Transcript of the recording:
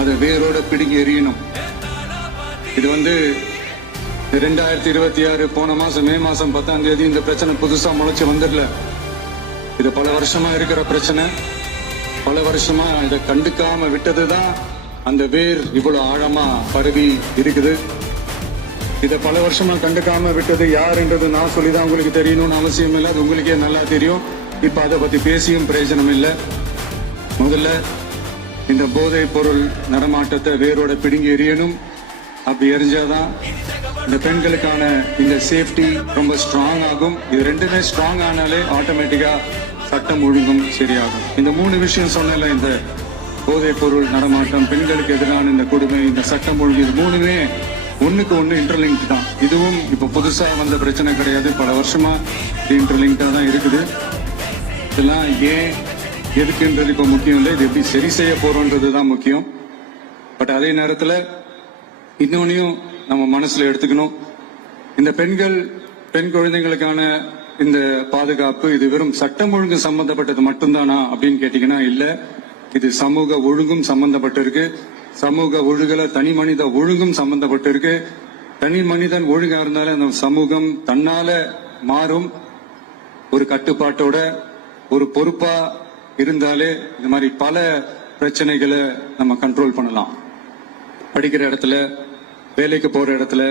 அதை வேரோட பிடுங்கி எறியணும். இது 2026 போன மாசம் மே மாசம் 10ஆம் தேதி இந்த பிரச்சனை புதுசா முளைச்சு வந்துடல. இது பல வருஷமா இருக்கிற பிரச்சனை. பல வருஷமா இதை கண்டுக்காம விட்டதுதான் அந்த வேர் இவ்வளவு ஆழமா பரவி இருக்குது. இதை பல வருஷமா கண்டுக்காம விட்டது யாருன்றது நான் சொல்லிதான் உங்களுக்கு தெரியணும்னு அவசியம் இல்லை. அது உங்களுக்கே நல்லா தெரியும். இப்ப அதை பத்தி பேசியும் பிரயோஜனம் இல்லை. முதல்ல இந்த போதைப் பொருள் நடமாட்டத்தை வேரோட பிடுங்கி எறியணும். அப்படி எரிஞ்சாதான் இந்த பெண்களுக்கான இந்த சேஃப்டி ரொம்ப ஸ்ட்ராங் ஆகும். இது ரெண்டுமே ஸ்ட்ராங் ஆனாலே ஆட்டோமேட்டிக்கா சட்டம் ஒழுங்கும் சரியாகும். இந்த 3 விஷயம் சொன்னல, இந்த போதைப் பொருள் நடமாட்டம், பெண்களுக்கு எதிரான இந்த கொடுமை, இந்த சட்டம் ஒழுங்கு, இது 3மே ஒண்ணுக்கு ஒண்ணு இன்டர்லிங்க் தான். இதுவும் இப்ப புதுசா வந்த பிரச்சனை கிடையாது. பல வருஷமா இன்டர்லிங்கா தான் இருக்குது. இதெல்லாம் ஏன் எதுக்குன்றது இப்ப முக்கியம் இல்லை. இது எப்படி சரி செய்ய போறோன்றது தான் முக்கியம். பட் அதே நேரத்துல இன்னொன்னையும் நம்ம மனசுல எடுத்துக்கணும். இந்த பெண் குழந்தைகளுக்கான இந்த பாதுகாப்பு இது வெறும் சட்டம் ஒழுங்கு சம்பந்தப்பட்டது மட்டும்தானா அப்படின்னு கேட்டீங்கன்னா இல்ல. இது சமூக ஒழுங்கும் சம்பந்தப்பட்டிருக்கு. சமூக ஒழுகல தனி மனித ஒழுங்கும் சம்பந்தப்பட்டிருக்கு. தனி மனிதன் ஒழுங்கா இருந்தாலே அந்த சமூகம் தன்னால மாறும். ஒரு கட்டுப்பாட்டோட ஒரு பொறுப்பா இருந்தாலே இந்த மாதிரி பல பிரச்சனைகளை நம்ம கண்ட்ரோல் பண்ணலாம். படிக்கிற இடத்துல, வேலைக்கு போற இடத்துல,